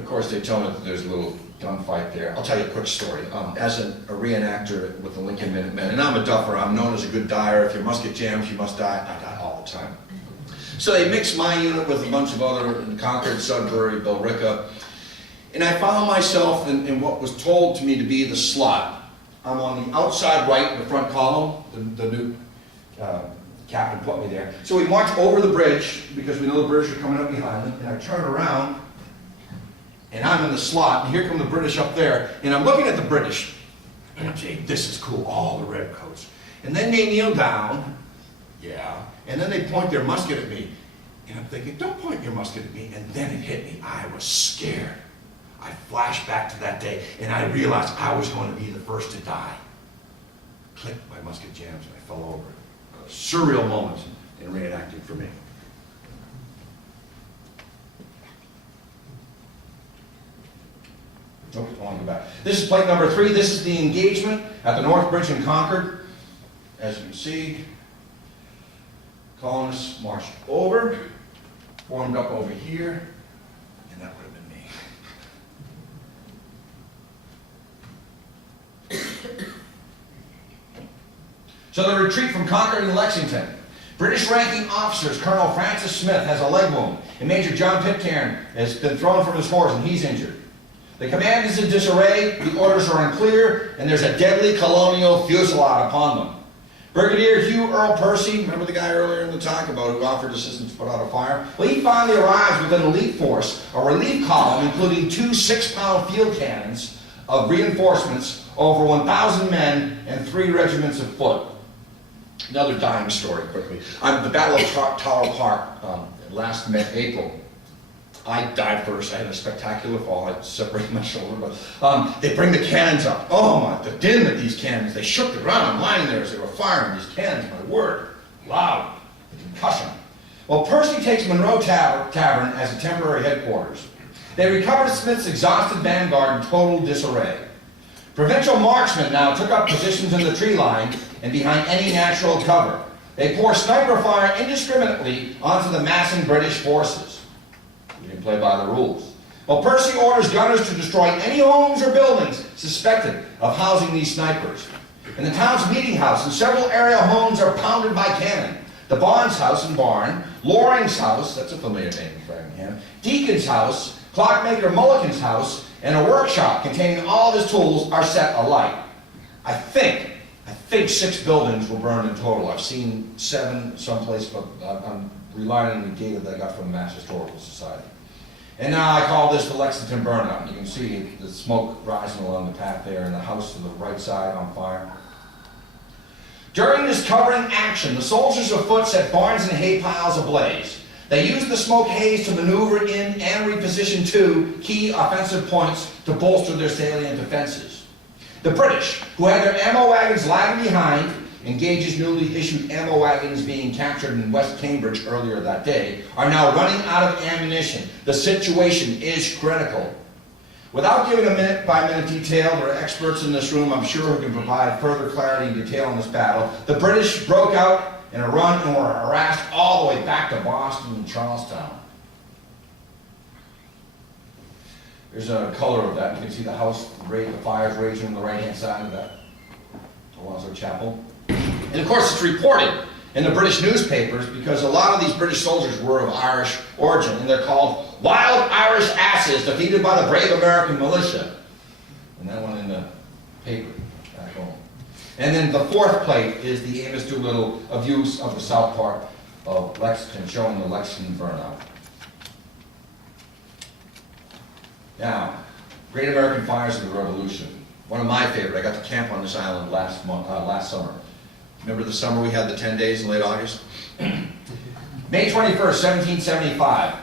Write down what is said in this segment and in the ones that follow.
Of course, they tell me that there's a little gunfight there. I'll tell you a quick story. As a reenactor with the Lincoln Minutemen, and I'm a duffer, I'm known as a good dyer. If your musket jams, you must die. I die all the time. So they mixed my unit with a bunch of other in Concord, Sudbury, Billerica, and I found myself in what was told to me to be the slot. I'm on the outside right, the front column. The new captain put me there. So we march over the bridge, because we know the British are coming up behind them, and I turn around, and I'm in the slot, and here come the British up there, and I'm looking at the British, and I'm saying, this is cool, all the redcoats. And then they kneel down, yeah, and then they point their musket at me, and I'm thinking, don't point your musket at me, and then it hit me. I was scared. I flashed back to that day, and I realized I was going to be the first to die. Click, my musket jams, and I fell over. A surreal moment in reenacting for me. Oops, I want to go back. This is plate number 3. This is the engagement at the North Bridge in Concord. As you can see, colonists marched over, formed up over here, and that would have been me. So the retreat from Concord and Lexington. British ranking officers, Colonel Francis Smith has a leg wound, and Major John Pitcairn has been thrown from his horse and he's injured. The command is in disarray, the orders are unclear, and there's a deadly colonial fusillade upon them. Brigadier Hugh Earl Percy, remember the guy earlier in the talk about who offered assistance to put out a fire? Well, he finally arrives with an elite force, a relief column including 2 6-pound field cannons of reinforcements, over 1,000 men, and 3 regiments of foot. Another dying story, quickly. The Battle of Tower Park last April. I died first. I had a spectacular fall. I separated my shoulder, but they bring the cannons up. Oh my, the din of these cannons. They shook the ground. I'm lying there as they were firing these cannons. My word, loud, concussion. Well, Percy takes Monroe Tavern as a temporary headquarters. They recovered Smith's exhausted vanguard in total disarray. Provincial marksmen now took up positions in the tree line and behind any natural cover. They pour sniper fire indiscriminately onto the massing British forces. We didn't play by the rules. Well, Percy orders gunners to destroy any homes or buildings suspected of housing these snipers. In the town's meeting house and several area homes are pounded by cannon. The Barnes house and barn, Loring's house, that's a familiar name in Framingham, Deacon's house, clockmaker Mulligan's house, and a workshop containing all of his tools are set alight. I think 6 buildings were burned in total. I've seen 7 someplace, but I'm relying on the data that I got from the Mass Historical Society. And now I call this the Lexington burnout. You can see the smoke rising along the path there, and the house to the right side on fire. During this covering action, the soldiers afoot set barns and hay piles ablaze. They used the smoke haze to maneuver in and reposition 2 key offensive points to bolster their salient defenses. The British, who had their ammo wagons lagging behind, and Gage's newly issued ammo wagons being captured in West Cambridge earlier that day, are now running out of ammunition. The situation is critical. Without giving a minute-by-minute detail, there are experts in this room, I'm sure, who can provide further clarity and detail on this battle. The British broke out in a run and were harassed all the way back to Boston and Charlestown. There's a color of that. You can see the house, the fires raging on the right-hand side of that Alonzo Chapel. And of course, it's reported in the British newspapers because a lot of these British soldiers were of Irish origin, and they're called wild Irish asses defeated by the brave American militia. And that one in the paper back home. And then the 4th plate is the Amos Doolittle views of the south part of Lexington, showing the Lexington burnout. Now, Great American Fires of the Revolution. One of my favorite. I got to camp on this island last summer. Remember the summer we had the 10 days in late August? May 21st, 1775.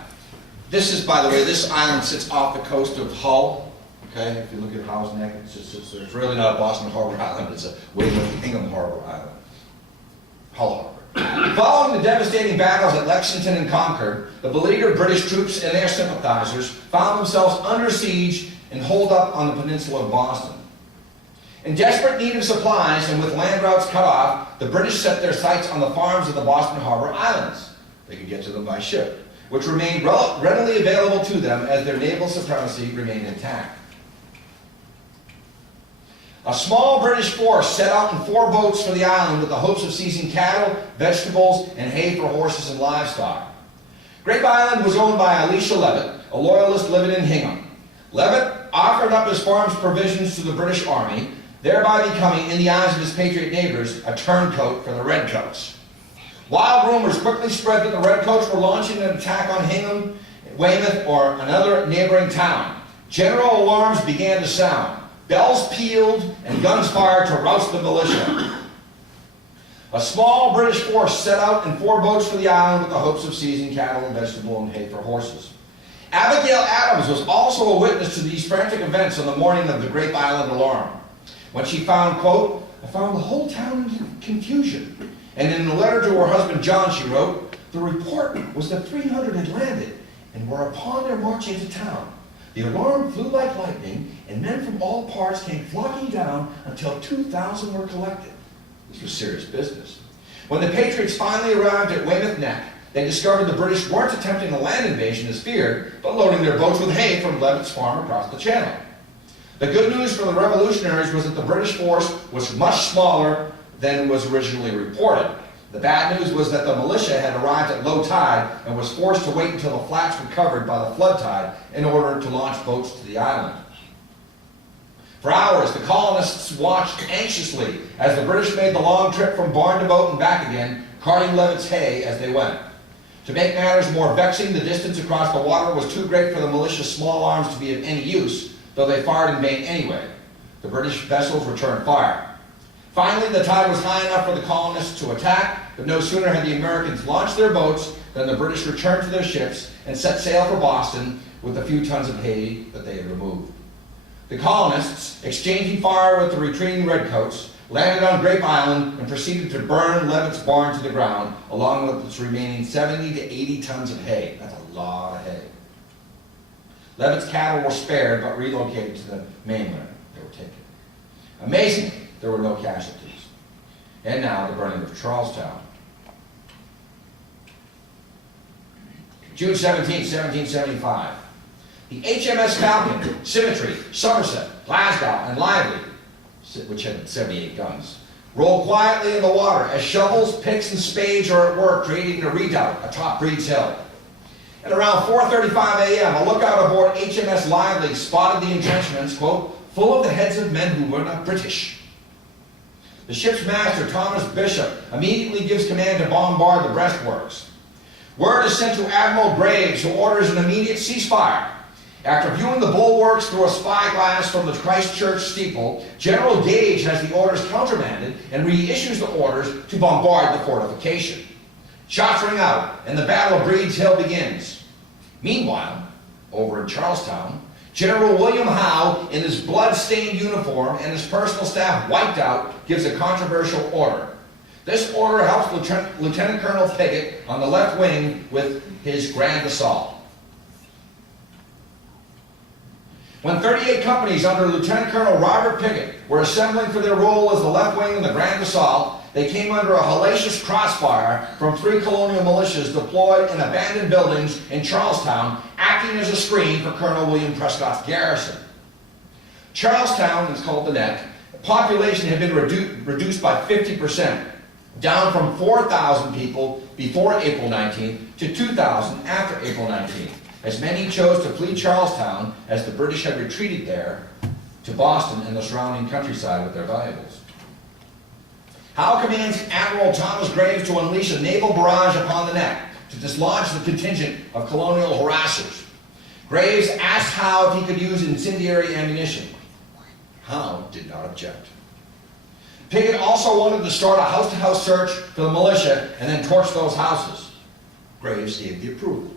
This is, by the way, this island sits off the coast of Hull. Okay, if you look at Hull's Neck, it just sits there. It's really not a Boston Harbor Island. It's a William Hingham Harbor Island. Hull Harbor. Following the devastating battles at Lexington and Concord, the beleaguered British troops and their sympathizers found themselves under siege and holed up on the peninsula of Boston. In desperate need of supplies and with land routes cut off, the British set their sights on the farms of the Boston Harbor Islands. They could get to them by ship. which remained readily available to them as their naval supremacy remained intact. A small British force set out in 4 boats for the island with the hopes of seizing cattle, vegetables, and hay for horses and livestock. Grape Island was owned by Elisha Levitt, a loyalist living in Hingham. Levitt offered up his farm's provisions to the British Army, thereby becoming, in the eyes of his patriot neighbors, a turncoat for the Redcoats. Wild rumors quickly spread that the Redcoats were launching an attack on Hingham, Weymouth, or another neighboring town. General alarms began to sound. Bells pealed and guns fired to roust the militia. A small British force set out in 4 boats for the island with the hopes of seizing cattle and vegetable and hay for horses. Abigail Adams was also a witness to these frantic events on the morning of the Grape Island alarm, when she found, quote, "I found the whole town in confusion." And in a letter to her husband John, she wrote, "The report was that 300 had landed and were upon their march into town. The alarm flew like lightning, and men from all parts came flocking down until 2,000 were collected." This was serious business. When the Patriots finally arrived at Weymouth Neck, they discovered the British weren't attempting a land invasion as feared, but loading their boats with hay from Levitt's farm across the channel. The good news for the revolutionaries was that the British force was much smaller than was originally reported. The bad news was that the militia had arrived at low tide and was forced to wait until the flats were covered by the flood tide in order to launch boats to the island. For hours, the colonists watched anxiously as the British made the long trip from barn to boat and back again, carting Levitt's hay as they went. To make matters more vexing, the distance across the water was too great for the militia's small arms to be of any use, though they fired in vain anyway. The British vessels returned fire. Finally, the tide was high enough for the colonists to attack, but no sooner had the Americans launched their boats than the British returned to their ships and set sail for Boston with the few tons of hay that they had removed. The colonists, exchanging fire with the retreating Redcoats, landed on Grape Island and proceeded to burn Levitt's barn to the ground, along with its remaining 70 to 80 tons of hay. That's a lot of hay. Levitt's cattle were spared, but relocated to the mainland. They were taken. Amazingly, there were no casualties. And now, the burning of Charlestown. June 17, 1775. The HMS Falcon, Symmetry, Somerset, Glasgow, and Lively, which had 78 guns, rolled quietly in the water as shovels, picks, and spades are at work creating a redoubt atop Breed's Hill. At around 4:35 a.m., a lookout aboard HMS Lively spotted the entrenchments, quote, "full of the heads of men who were not British." The ship's master, Thomas Bishop, immediately gives command to bombard the breastworks. Word is sent to Admiral Graves, who orders an immediate ceasefire. After viewing the bulwarks through a spyglass from the Christchurch steeple, General Gage has the orders countermanded and reissues the orders to bombard the fortification. Shots ring out, and the Battle of Breed's Hill begins. Meanwhile, over in Charlestown, General William Howe, in his blood-stained uniform and his personal staff wiped out, gives a controversial order. This order helps Lieutenant Colonel Pickett on the left wing with his grand assault. When 38 companies under Lieutenant Colonel Robert Pickett were assembling for their role as the left wing in the grand assault, they came under a hellacious crossfire from 3 colonial militias deployed in abandoned buildings in Charlestown, acting as a screen for Colonel William Prescott's garrison. Charlestown is called the Neck. The population had been reduced by 50%, down from 4,000 people before April 19th to 2,000 after April 19th, as many chose to flee Charlestown as the British had retreated there to Boston and the surrounding countryside with their valuables. Howe commands Admiral Thomas Graves to unleash a naval barrage upon the Neck to dislodge the contingent of colonial harassers. Graves asked Howe if he could use incendiary ammunition. Howe did not object. Pickett also wanted to start a house-to-house search for the militia and then torch those houses. Graves gave the approval.